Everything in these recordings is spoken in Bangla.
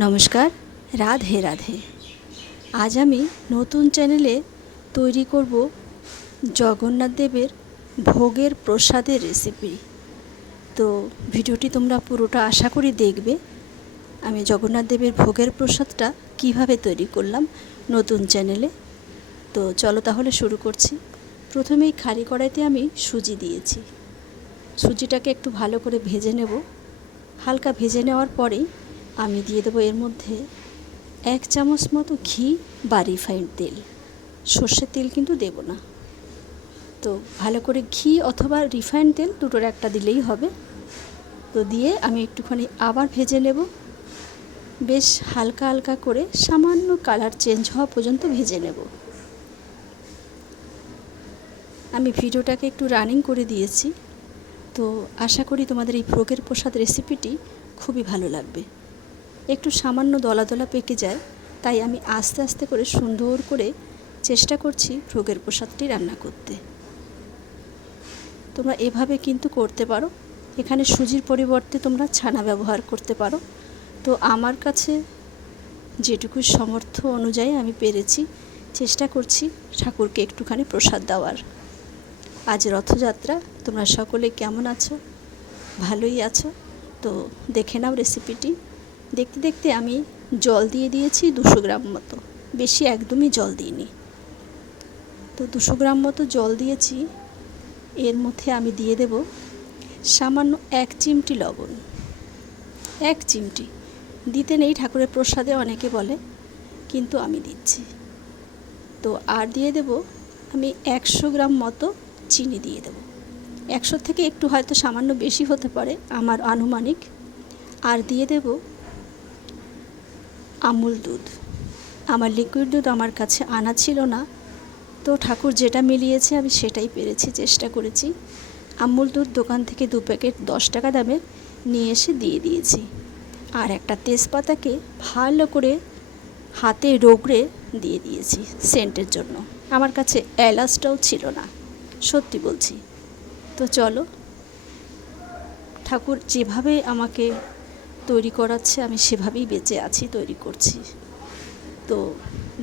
নমস্কার, রাধে রাধে। আজ আমি নতুন চ্যানেলে তৈরি করব জগন্নাথ দেবের ভোগের প্রসাদের রেসিপি তো ভিডিওটি তোমরা পুরোটা আশা করি দেখবে। আমি জগন্নাথ দেবের ভোগের প্রসাদটা কীভাবে তৈরি করলাম নতুন চ্যানেলে। তো চলো তাহলে শুরু করছি। প্রথমেই খালি কড়াইতে আমি সুজি দিয়েছি। সুজিটাকে একটু ভালো করে ভেজে নেব। হালকা ভেজে নেওয়ার পরেই আমি দিয়ে দেবো এর মধ্যে এক চামচ মতো ঘি বা রিফাইন্ড তেল। সর্ষের তেল কিন্তু দেব না। তো ভালো করে ঘি অথবা রিফাইন্ড তেল দুটোর একটা দিলেই হবে। তো দিয়ে আমি একটুখানি আবার ভেজে নেব। বেশ হালকা হালকা করে সামান্য কালার চেঞ্জ হওয়া পর্যন্ত ভেজে নেব। আমি ভিডিওটাকে একটু রানিং করে দিয়েছি। তো আশা করি তোমাদের এই ভোগের প্রসাদ রেসিপিটি খুবই ভালো লাগবে। একটু সামান্য দলা দলা পেকে যায়, তাই আমি আস্তে আস্তে করে সুন্দর করে চেষ্টা করছি ভোগের প্রসাদটি রান্না করতে। তোমরা এভাবে কিন্তু করতে পারো। এখানে সুজির পরিবর্তে তোমরা ছানা ব্যবহার করতে পারো। তো আমার কাছে যেটুকু সমর্থ অনুযায়ী আমি পেরেছি, চেষ্টা করছি ঠাকুরকে একটুখানি প্রসাদ দেওয়ার। আজ রথযাত্রা, তোমরা সকলে কেমন আছো? ভালোই আছো? তো দেখে নাও রেসিপিটি দেখতে দেখতে আমি জল দিয়ে দিয়েছি দুশো গ্রাম মতো। বেশি একদমই জল দিইনি। তো দুশো গ্রাম মতো জল দিয়েছি। এর মধ্যে আমি দিয়ে দেব সামান্য এক চিমটি লবণ। এক চিমটি। দিতে নেই ঠাকুরের প্রসাদে অনেকে বলে, কিন্তু আমি দিচ্ছি। তো আর দিয়ে দেব আমি একশো গ্রাম মতো চিনি দিয়ে দেব। একশো থেকে একটু হয়তো সামান্য বেশি হতে পারে আমার আনুমানিক। আর দিয়ে দেব আমুল দুধ। আমার লিকুইড দুধ আমার কাছে আনা ছিল না। তো ঠাকুর যেটা মিলিয়েছে আমি সেটাই পেরেছি, চেষ্টা করেছি। আমুল দুধ দোকান থেকে দু প্যাকেট দশ টাকা দামের নিয়ে এসে দিয়ে দিয়েছি। আর একটা তেজপাতাকে ভালো করে হাতে রোগড়ে দিয়ে দিয়েছি সেন্টের জন্য। আমার কাছে এলাচটাও ছিল না, সত্যি বলছি। তো চলো, ঠাকুর যেভাবে আমাকে তৈরি করাচ্ছে, আমি সেভাবেই বেঁচে আছি, তৈরি করছি। তো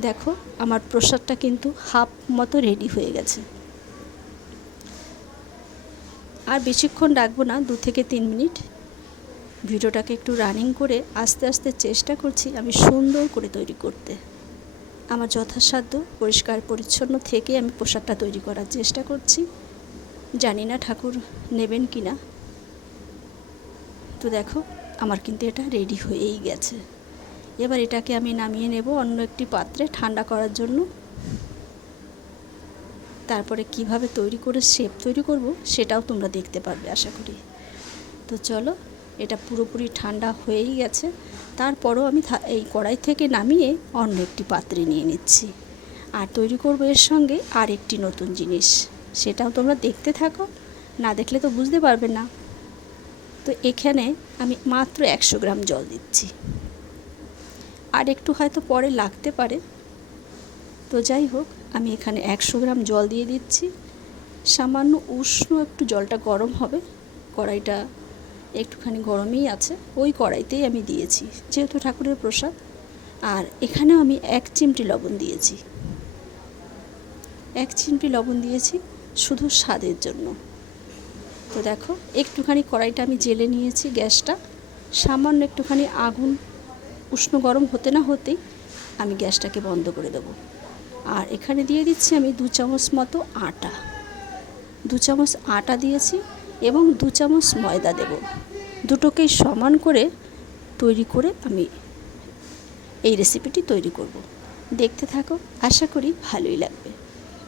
দেখো, আমার প্রসাদটা কিন্তু হাফ মতো রেডি হয়ে গেছে। আর বেশিক্ষণ রাখব না, দু থেকে তিন মিনিট। ভিডিওটাকে একটু রানিং করে আস্তে আস্তে চেষ্টা করছি আমি সুন্দর করে তৈরি করতে। আমার যথাসাধ্য, পরিষ্কার, পরিচ্ছন্ন থেকে আমি প্রসাদটা তৈরি করার চেষ্টা করছি। জানি না ঠাকুর নেবেন কি না তো দেখো আমার কিন্তু এটা রেডি হয়েই গেছে। এবার এটাকে আমি নামিয়ে নেব অন্য একটি পাত্রে ঠান্ডা করার জন্য। তারপরে কীভাবে তৈরি করে শেপ তৈরি করব সেটাও তোমরা দেখতে পারবে আশা করি। তো চলো, এটা পুরোপুরি ঠান্ডা হয়েই গেছে। তারপরও আমি এই কড়াই থেকে নামিয়ে অন্য একটি পাত্রে নিয়ে নিচ্ছি। আর তৈরি করব এর সঙ্গে আর একটি নতুন জিনিস। সেটাও তোমরা দেখতে থাকো। না দেখলে তো বুঝতে পারবে না। তো এখানে আমি মাত্র একশো গ্রাম জল দিচ্ছি। আর একটু হয়তো পরে লাগতে পারে। তো যাই হোক, আমি এখানে একশো গ্রাম জল দিয়ে দিচ্ছি। সামান্য উষ্ণ একটু জলটা গরম হবে। কড়াইটা একটুখানি গরমেই আছে। ওই কড়াইতেই আমি দিয়েছি, যেহেতু ঠাকুরের প্রসাদ। আর এখানেও আমি এক চিমটি লবণ দিয়েছি। এক চিমটি লবণ দিয়েছি শুধু স্বাদের জন্য। তো দেখো, একটুখানি কড়াইটা আমি জেলে নিয়েছি গ্যাসটা। সামান্য একটুখানি আগুন, উষ্ণ গরম হতে না হতেই আমি গ্যাসটাকে বন্ধ করে দেবো। আর এখানে দিয়ে দিচ্ছি আমি দু চামচ মতো আটা। দু চামচ আটা দিয়েছি এবং দু চামচ ময়দা দেব। দুটোকেই সমান করে তৈরি করে আমি এই রেসিপিটি তৈরি করব। দেখতে থাকো, আশা করি ভালোই লাগবে।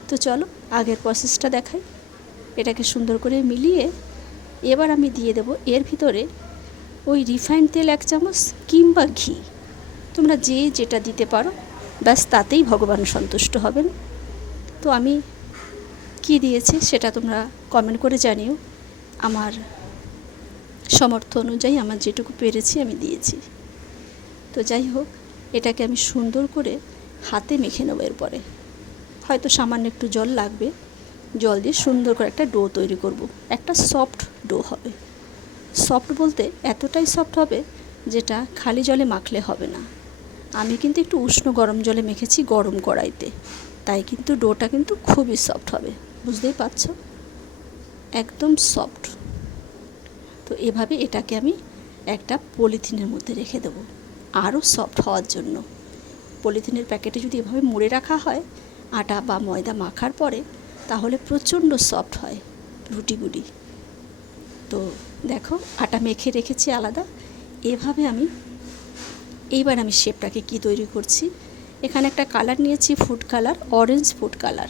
তো চলো, আগের প্রসেসটা দেখাই। এটাকে সুন্দর করে মিলিয়ে এবার আমি দিয়ে দেব। এর ভিতরে ওই রিফাইন্ড তেল এক চামচ কিংবা ঘি। তোমরা যে যেটা দিতে পারো, ব্যাস তাতেই ভগবান সন্তুষ্ট হবেন। তো আমি কি দিয়েছি সেটা তোমরা কমেন্ট করে জানিও। আমার সমর্থ অনুযায়ী আমার যেটুকু পেরেছি আমি দিয়েছি। তো যাই হোক, এটাকে আমি সুন্দর করে হাতে মেখে নেব এরপরে। হয়তো সামান্য একটু জল লাগবে। জল দিয়ে সুন্দর করে একটা ডো তৈরি করব। একটা সফট ডো হবে। সফট বলতে এতটাই সফট হবে যেটা খালি জলে মাখলে হবে না। আমি কিন্তু একটু উষ্ণ গরম জলে মেখেছি গরম কড়াইতে। তাই কিন্তু ডোটা কিন্তু খুবই সফট হবে। বুঝতেই পারছ? একদম সফট তো এভাবে এটাকে আমি একটা পলিথিনের মধ্যে রেখে দেবো। আরও সফট হওয়ার জন্য। পলিথিনের প্যাকেটে যদি এভাবে মুড়ে রাখা হয়, আটা বা ময়দা মাখার পরে তাহলে প্রচণ্ড সফট হয় রুটিগুলি। তো দেখো, আটা মেখে রেখেছি আলাদা। এভাবে আমি, এইবার আমি শেপটাকে কি তৈরি করছি? এখানে একটা কালার নিয়েছি food colour orange food colour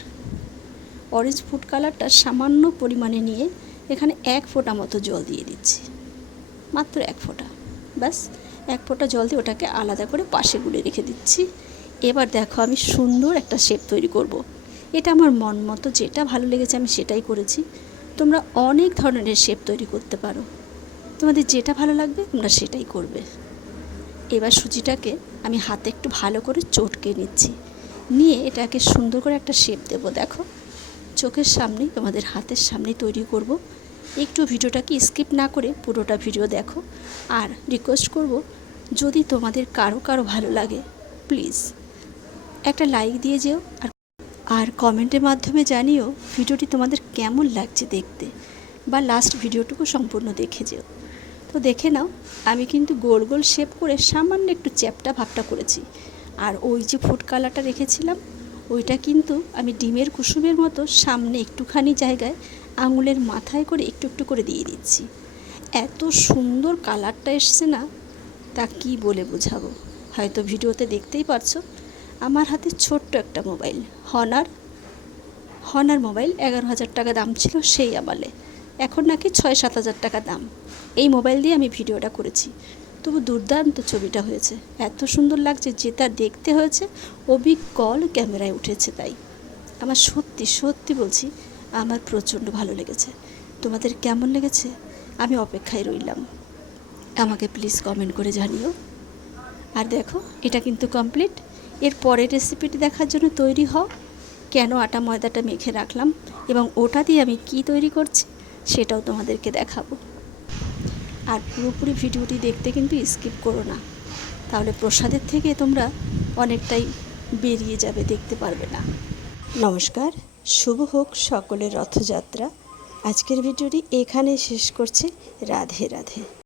orange food কালারটা সামান্য পরিমাণে নিয়ে এখানে এক ফোঁটা মতো জল দিয়ে দিচ্ছি। মাত্র এক ফোঁটা। ব্যাস, এক ফোঁটা জল দিয়ে ওটাকে আলাদা করে পাশে গুলে রেখে দিচ্ছি। এবার দেখো আমি সুন্দর একটা শেপ তৈরি করব। এটা আমার মন মতো, যেটা ভালো লেগেছে আমি সেটাই করেছি। তোমরা অনেক ধরনের শেপ তৈরি করতে পারো। তোমাদের যেটা ভালো লাগবে, তোমরা সেটাই করবে। এবার সুজিটাকে আমি হাতে একটু ভালো করে চটকে নিচ্ছি। নিয়ে এটাকে সুন্দর করে একটা শেপ দেবো, দেখো। চোখের সামনেই, তোমাদের হাতের সামনেই তৈরি করব। একটু ভিডিওটাকে স্কিপ না করে পুরোটা ভিডিও দেখো। আর রিকোয়েস্ট করব, যদি তোমাদের কারও কারও ভালো লাগে প্লিজ একটা লাইক দিয়ে যেও, আর আর কমেন্টের মাধ্যমে জানিও ভিডিওটি তোমাদের কেমন লাগছে দেখতে বা লাস্ট ভিডিওটুকু সম্পূর্ণ দেখে যেও। তো দেখে নাও, আমি কিন্তু গোল গোল শেপ করে সামান্য একটু চ্যাপটা ভাবটা করেছি। আর ওই যে ফুড কালারটা রেখেছিলাম, ওইটা কিন্তু আমি ডিমের কুসুমের মতো সামনে একটুখানি জায়গায় আঙুলের মাথায় করে একটু একটু করে দিয়ে দিচ্ছি। এত সুন্দর কালারটা এসছে না, তা কি বলে বোঝাবো? হয়তো ভিডিওতে দেখতেই পারছ। আমার হাতে ছোট্ট একটা মোবাইল। হনার হনার মোবাইল এগারো হাজার টাকা দাম ছিল সেই আমলে এখন নাকি ছয় সাত হাজার টাকা দাম। এই মোবাইল দিয়ে আমি ভিডিওটা করেছি। তবু দুর্দান্ত ছবিটা হয়েছে। এত সুন্দর লাগছে যেটা দেখতে হয়েছে, অবিকল ক্যামেরায় উঠেছে তাই। আমার সত্যি সত্যি বলছি, আমার প্রচণ্ড ভালো লেগেছে। তোমাদের কেমন লেগেছে? আমি অপেক্ষায় রইলাম। আমাকে প্লিজ কমেন্ট করে জানিও। আর দেখো, এটা কিন্তু কমপ্লিট এর পরের রেসিপিটি দেখার জন্য তৈরি হও। কেন আটা ময়দাটা মেখে রাখলাম এবং ওটা দিয়ে আমি কি তৈরি করছি সেটাও তোমাদেরকে দেখাবো। আর পুরোপুরি ভিডিওটি দেখতে কিন্তু স্কিপ করো না। তাহলে প্রসাদের থেকে তোমরা অনেকটাই বেরিয়ে যাবে, দেখতে পারবে না। নমস্কার, শুভ হোক সকলের রথযাত্রা। আজকের ভিডিওটি এখানে শেষ করছে। রাধে রাধে।